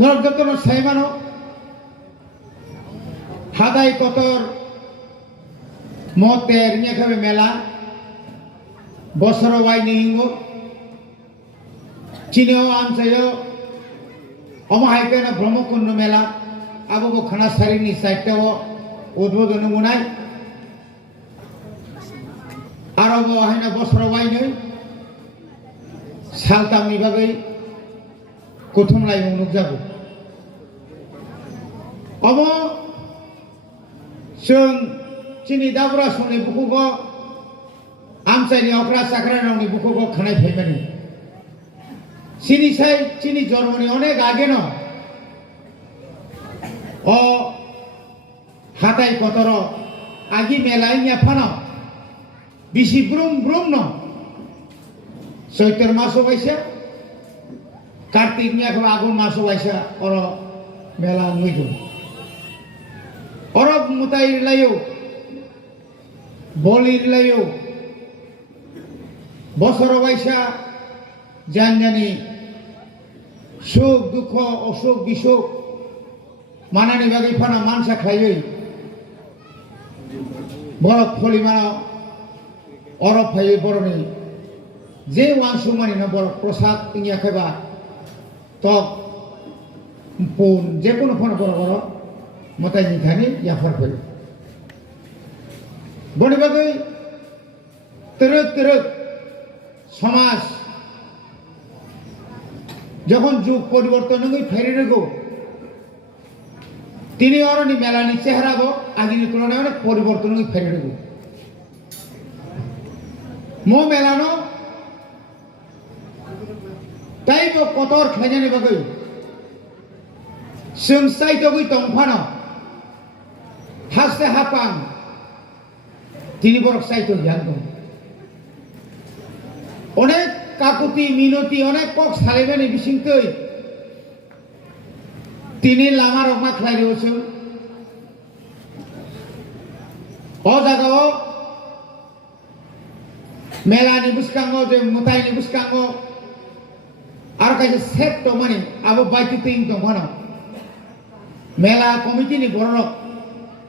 নরযত্ন সাইমানো হাদাই কতর মতের নিয়াখাবে মেলা বছর ওয়াই নিহিঙ্গ চিনেও আমচাইও অমাহাইকেন ব্রহ্মকুণ্ড মেলা আবো খানা সারিনি সাইডটাও উদ্বোধন মুনাই আরব হাইনা বছর ওয়াই নই সালতামনি বাগै কোথমলাই মুনুক যাবো অব जों चिनि दाबुरा समनि बुकुखौ आमचाइनि अख्रा चाख्रा रावनि बुकुखौ खानाय फाइमानि चिनि साइ चिनि जन्मनि अनेक आगेन अ हाथाय कतर आगि मेलाय न्याफानो बिसि ब्रुम ब्रुम न चैत्र मासो बायसा कार्तिक न्याखौ आगुन मासो बायसा अर मेला नुइगौ অরব মুতাইরলায়ো বলিরলায়ো বছর বাইসা জানি সুখ দুঃখ অসুখ বিসুখ মানানি বাগै ফানা মানসা খাইयै বরফ ফলিমানা অরব ফাইयै বরনি যে ওয়ানসু মানি না বরফ প্রসাদ ইয়া খাইবা তক পুন যে কোনো ফোন বড় বড় মতাই নিখানি ইয়াফার ফেল বনি বাগৈ তেরক তেরক সমাজ যখন যুগ পরিবর্তন হই ফেরে নেগো তিনি অরনি মেলানি চেহারাবো আগিনি তুলনায় অনেক পরিবর্তন হই ফেরে নেগো মো মেলানো তাইবো কতর খাইজানি বাগৈ जों साइटगै दंफानो हासते हापां তিনি বরক সাইটো জ্ঞান দं অনেক কাকুতি মিনতি অনেক কক সালেবেনি বিসিংতৈ তিনি লামা রকমা খ্লাইরেওছো অ জাগাও মেলানি বুসকাঙ্গ যে মুতাইনি বুসকাঙ্গ আর কাছে সেট দমানি আবো বাইতি তিন দমানো মেলা কমিটি নি বড়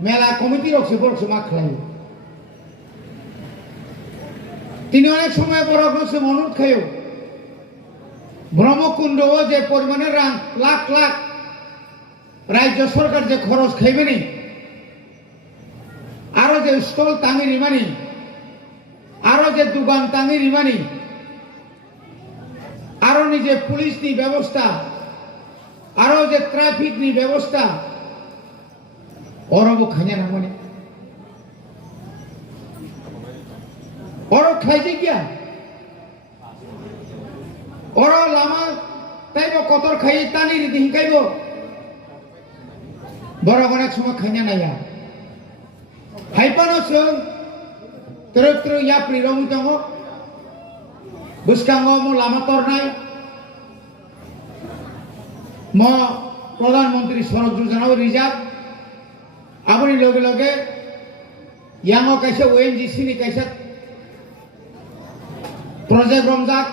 মেলা কমিটি রকছে বড় সমা খাইও তিনি অনেক সময় বড় রকছে মনুত খাইও ব্রহ্মকুণ্ড যে পরিমাণে রাং লাখ লাখ রাজ্য সরকার যে খরচ খাইবেনি আরো যে স্টল টাঙি রিমানি আরো যে দোকান টাঙি রিমানি আরো নিজে পুলিশ নি ব্যবস্থা আরো যে ট্রাফিক নি ব্যবস্থা অরব খাইয়া না মানে অরব খাইছে কিয়া অর লামা তাইব কতর খাই টানি রীতি হিকাইব বড় অনেক সময় খাইয়া নাইয়া হাইপানো जों তেরক তেরক ইয়াপ্রি রমি দङ বুসকাঙ্গ মো লামা তরনাই म प्रधानमंत्री सड़क योजना रिजार्व आबनि लगे लगे यांगो कैसे ओएनजीसी नि कैसे प्रोजेक्ट रमजाक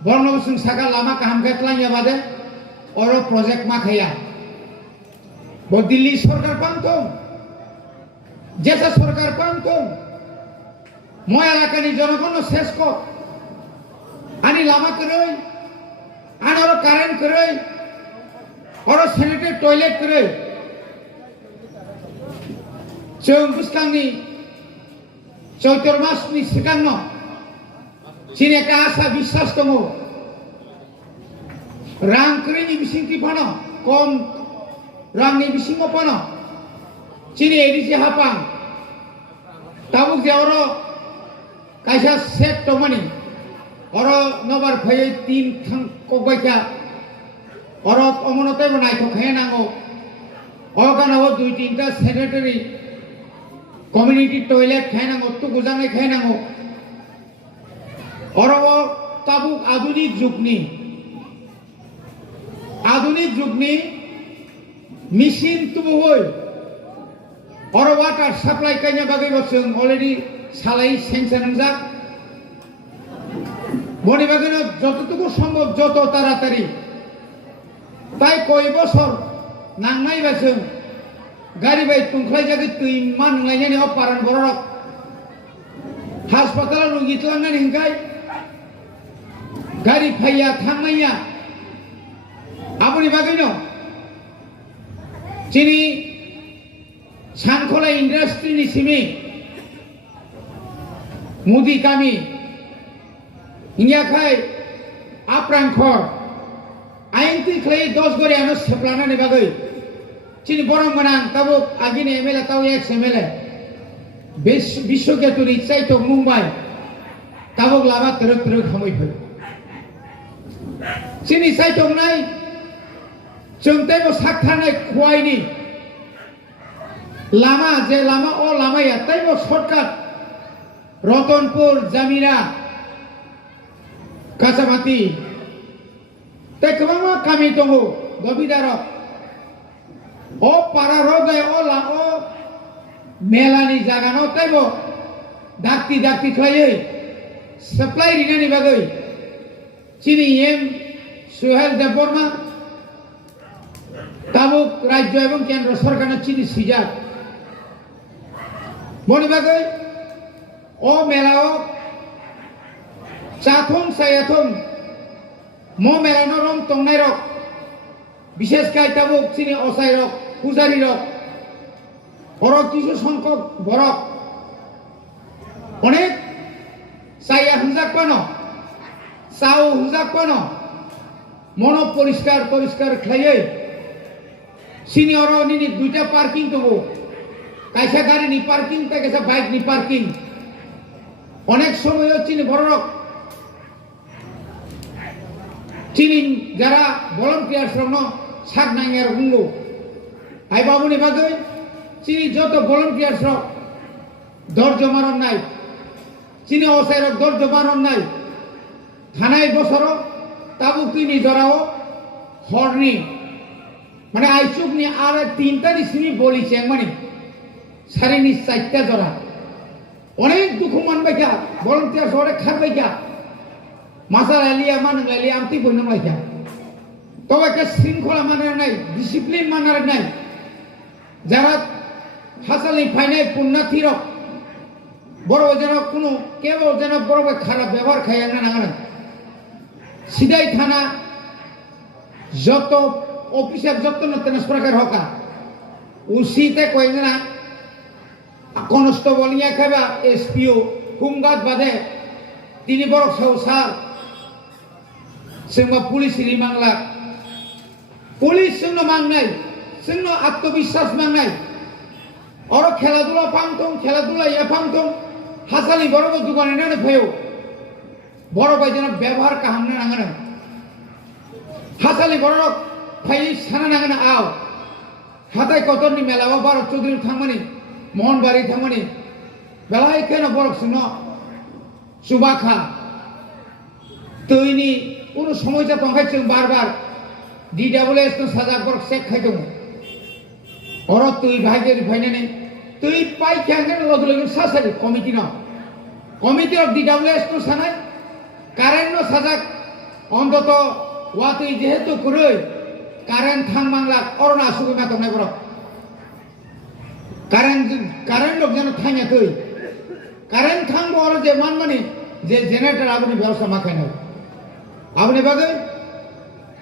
बर्णबसुं सागा लामा काहाम गेटलां याबादे और प्रोजेक्ट मा खया वो दिल्ली सरकार पांतो जैसा सरकार पांतो म एलाकानि जनगण शेष को आनी लामा करई आनी और कारेंट करई और सैनिटरी टॉयलेट करे जों बुसकांनि चैत्र मासनि सिगांनो चिनि एका आशा विश्वास दङ रां करिनि बिसिंथि फानो कम रांनि बिसिङाव फानो चिनि एडिसि हापां ताबुक जेवरो कायसा सेट दंमानि और नबार फैयै तीन थां कबायका और अमनते बनाई तो खाए नांगो अगानाव दुई तीनटा सैनिटरी कम्युनिटी टॉयलेट खाए नांगो तो गुजांनाय खाए नांगो और वो ताबुक आधुनिक जुगनि मेशिन तुबुहै और वाटार साप्लाय कायना बागै जों अलरेडी सालाय सेंसन नंजा बनि बागैनो जतटुकु सम्भव जत ताड़ाताड़ी তাই koi bosor nangnai basung gari bai tungklai jagi tui man nglainya ni oparan borok hospital rugi tlangan hingkai gari phaya thangmaiya aboni bagino chini sankhola industry ni simi mudi kami hingga khai aprangkhor ain ti khlai 10 gori ano seplana ni bagai chini borong manang tabo agini emela tau ex emela bisho ke turi chai to mumbai tabo lama teruk teruk khamoi phai chini chai to nai chungtai bo sakthana khwai ni lama je lama o lama ya tai bo shortcut Ratonpur Jamira Kasamati tai kwbangma kami tongo Dobidaro o para roge o la o melani jagano tai bo dakti dakti khlaioi supply rinani bagai chini em Suhel Debbarma tabuk rajyo ebong kendra sarkar chini sijak boni bagai o melao chathum sayathum mo melano rom tongnai rok বিশেষ kai tabuk chini osai rok pujari rok orok kisu সংখ্যক borok onek saya hunjak pano sao hunjak pano mono poriskar poriskar khlaioi chini oro nini duita parking tobo kaisa gari ni parking ta kaisa bike ni parking onek somoy chini borok chini jara volunteers rono sak nangyar hungo ai babuni bagai chini joto volunteers rok dorjo maron nai chini osai rok dorjo maron nai thanai bosoro tabuki ni jorao horni মানে আইচুক নি আর তিনটা দিছিনি বলিছে মানে সারি নি চারটা জরা অনেক দুঃখ মানবাইকা ভলান্টিয়ার সরে খারবাইকা মাসার আলিয়া মান গালি আমতি বইনাম লাইকা তবে একটা শৃঙ্খলা মানার নাই ডিসিপ্লিন মানার নাই যারা হাসালি ফাইনাই পুণ্যার্থী রক বড় যেন কোনো কেবল যেন বড় খারাপ ব্যবহার খাই না না সিধাই থানা যত অফিসার যত ট্রান্সফার হকা উসিতে কইনা না কনস্টেবল ইয়া খাবা এসপিও হুমগাত বাদে তিনি বড় সৌসার जोंबा पुलिस रि मांगला पुलिस जोंनो मांगनाय जोंनो आत्मविश्वास मांगनाय और खेलाधुला फांथं खेलाधुला या फांथं हासालि बरबो दुगानानै फैयो बड़ बायदिनो व्यवहार काहामनो नांगोन हासालि बड़ फै साना नांगोन आव हाथाय कतरनि मेलाव भारत चौधुरी थांमानि मोहनबारि थांमानि बेलाय केन बरक सुनो सुबाखा तैनि কোনো সময়টা তংখাইছে বারবার ডিডব্লিউএস তো সাজা বরক চেক খাইদং অর তুই ভাইগের ফাইনানে তুই পাই ক্যাঙ্গেন লদলে সাসারি কমিটি ন কমিটি অফ ডিডব্লিউএস তো সানাই কারেন্ট ন সাজা অন্তত ওয়া তুই যেহেতু করে কারেন্ট থাং বাংলা অরনা সুগমা তংনাই বরক কারেন্ট লোক যেন থাইনা তুই কারেন্ট থাং বড় যে মানমানি যে জেনারেটর আগুনের ব্যবস্থা মাখাই না আপনি বাগে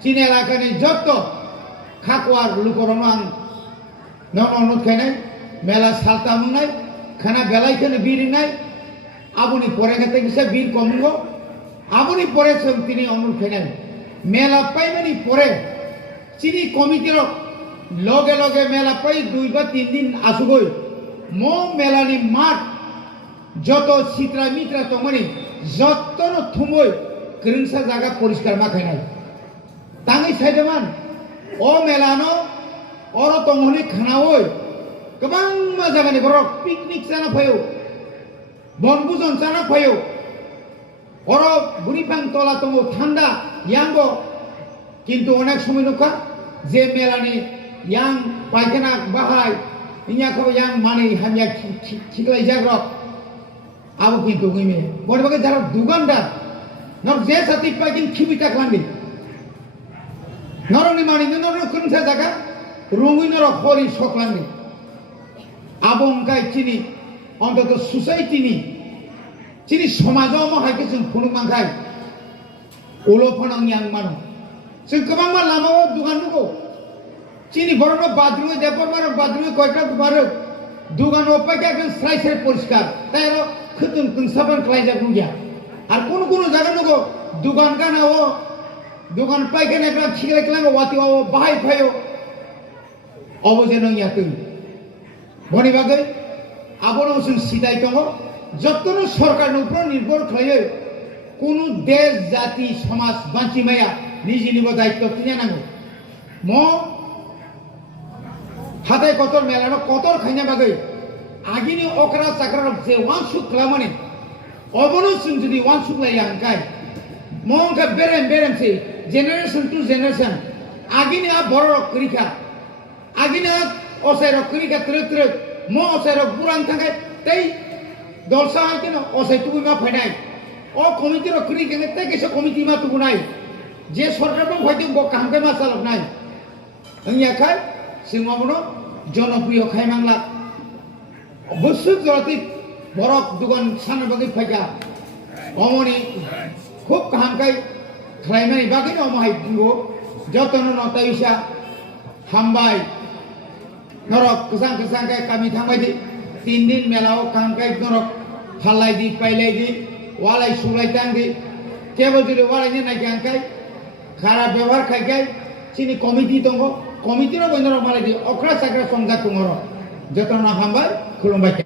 চীন এলাকানি যত খাকুয়ার লুকরনো আং নন অনুদ খাইনাই মেলা সালতা মুংনাই খানা বেলাই খানে বিরি নাই আপনি পরে খেতে গেছে বীর কমঙ্গ আপনি পরে তিনি অনুদ খাইনাই মেলা পাইমানি পরে চিনি কমিটির লগে লগে মেলা পাই 2 বা 3 দিন আসুগই মো মেলানি মাঠ যত চিত্রা মিত্রা তমনি যতন থুমই কেরেনসা জায়গা পরিষ্কার মাখাই নাই তাঙ্গি সাইদেমান ও মেলানো অর তমহনি খানাওই গোबां मा জায়গানি বরক পিকনিক জানা ফায়ো বনভোজন জানা ফায়ো অর বুড়িপাং তলা তঙ্গ ঠান্ডা ইয়াঙ্গ কিন্তু অনেক সময় নকা যে মেলানি ইয়াং পায়খানা বাহাই ইয়া খাবো ইয়াং মানে হামিয়া খিকলাই জাগ্রক আবো কিন্তু গইমে বড়বাগে যারা দোকানদার নক যে সাথী পাইকিন খিবিটা ক্লান্ডি নরনি মানি নর কোনসা জায়গা রঙিন নর হরি সকলানি আবংকাই চিনি অন্তত সোসাইটিনি চিনি সমাজও মহাইকে जों फुनुमांखाय उलो फनां yang mano जों गोबां मा लामाव दुकान दङ চিনি বড় বাথরুমে দেববর্মার বাথরুমে কয়টা বারো दुकान অপাকে একদম স্রাই স্রাই পরিষ্কার তাই আর খুতুন তুন সাবান ক্লাইজা গুয়া আর কোন কোন জায়গা নগ दुकान কানাও दुकान পাইখানা একটা ছিগরে ক্লাঙ্গ ওয়াতি ও বাহাই ফায়ো অবজেন ইয়াতুই বনি বাগৈ আবনো जों সিদাই দङ যতন সরকারের উপর নির্ভর খায় কোন দেশ জাতি সমাজ বাঁচিমায়া নিজি নিব দায়িত্ব কিনে নাঙ্গো ম হাতায় কতর মেলানো কতর খাইনা বাগৈ আগিনি অকরা চাকরা যে ওয়ানসুক খালামানে অবনসুন যদি ওয়ানসুক লাইয়া আনকাই মঙ্কা বেরেম বেরেমসে জেনারেশন টু জেনারেশন আগিনি আ বড় করিখা আগিনি আ অসাইর করিখা ত্রে ম অসাইর পুরান থাকাই তাই দলসা হয় কেন অসাই তুই মা ফাইনাই ও কমিটির করিখা তাই কেসে কমিটি মা তুই নাই যে সরকার বং হয়তো কামকে মা চালক নাই ইয়াখাই সিংহবনো জনপ্রিয় খাইমাংলা বসুক জলতি বরক দুগন সানের বাকি ফাইকা অমনি খুব কাহামকাই খাইমানি বাকি অমহাই বুঙ্গো যতন নতাইসা হামবাই নরক কসাং কসাংকাই কামি থামবাই দি 3 দিন মেলাও কাহামকাই নরক ফালাই দি পাইলাই দি ওয়ালাই সুলাই টাং দি কেবল যদি ওয়ালাই নাই কাহামকাই খারাপ ব্যবহার খাইকাই চিনি কমিটি দङ কমিটির বন্ধুরা মালাই দি অকরা চাকরা সংঘাত দङ যতন হামবাই খুলুমবাই